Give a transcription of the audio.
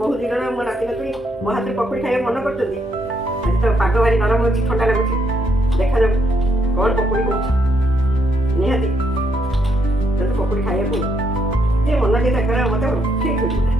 ବହୁତ ଦିନ ମୋ ନାତି ନାତୁଣୀ ମୋ ହାତରେ ପକୁଡ଼ି ଖାଇବାକୁ ମନ କରୁଛନ୍ତି। ଆଜି ତ ପାଗ ଭାରି ନରମ ହେଉଛି, ଥଣ୍ଡା ଲାଗୁଛି, ଦେଖାଯାଉ କ'ଣ ପକୁଡ଼ି ହେଉଛି। ନିହାତି ଯଦି ପକୁଡ଼ି ଖାଇବାକୁ ଯିଏ ମନ ଯିଏ ତାଙ୍କର ମୋତେ ଠିକ୍ ହେଉଛି।